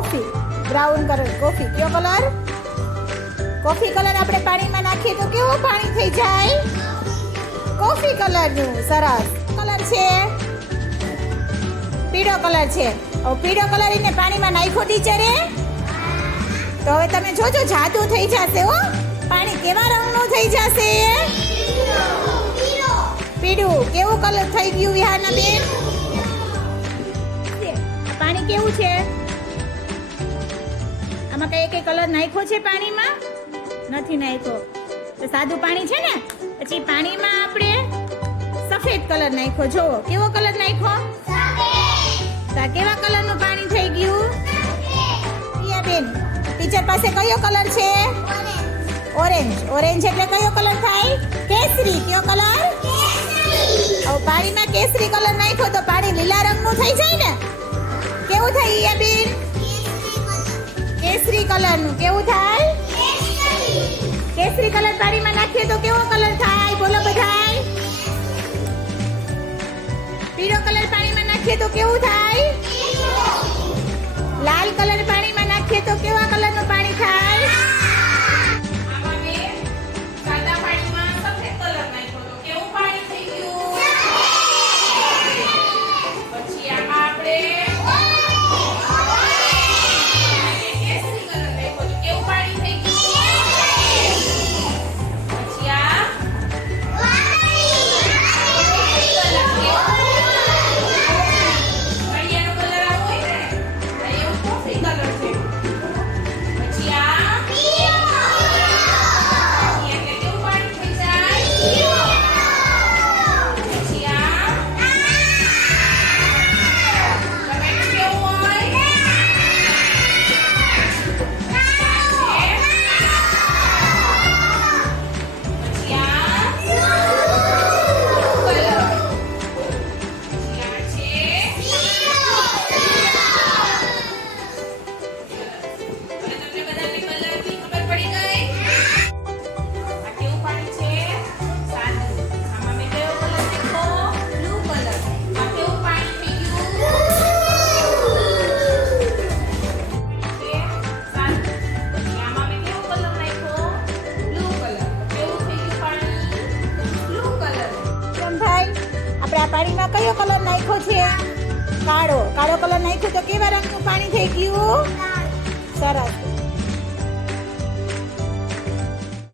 Coffee, brown colour coffee. કયો colour? Coffee colour આપણે પાણીમાં નાખીએ તો કેવો પાણી થઈ જાય? કોફી કલરનું. સરસ. કલર છે પીળો કલર છે. હવે પીળો કલર એને પાણીમાં નાખ્યો ટીચરે, તો હવે તમે જોજો જાદુ થઈ જશે હો. પાણી કેવા રંગનું થઈ જશે? પીળું. કેવું કલર થઈ ગયું વિહાના બેન? પાણી કેવું છે? આમાં કઈ કલર નાખ્યો છે પાણીમાં? નથી નાખ્યો. તો સાદું પાણી છે ને. પછી પાણીમાં આપણે સફેદ કલર નાખ્યો. જોવો કેવો કલર નાખ્યો? કેવા કલરનું પાણી થઈ ગયું? પ્રિયા બેન, ટીચર પાસે કયો કલર છે? ઓરેન્જ. ઓરેન્જ એટલે કયો કલર થાય? કેસરી. કયો કલર? હવે પાણીમાં કેસરી કલર નાખ્યો તો પાણી લીલા રંગનું થઈ જાય ને. કેવું થાય ઈયા બેન? કેસરી કલરનું. કેવું થાય? કેસરી કલર પાણીમાં નાખીએ તો કેવો કલર થાય? બોલો બધાય. પીળો કલર પાણીમાં નાખીએ તો કેવું થાય? લાલ કલર પાણીમાં નાખીએ તો કેવા કલરનું પાણી થાય? પાણીમાં કયો કલર નાખ્યો છે? કાળો. કાળો કલર નાખ્યો તો કેવા રંગનું પાણી થઈ ગયું? સરસ.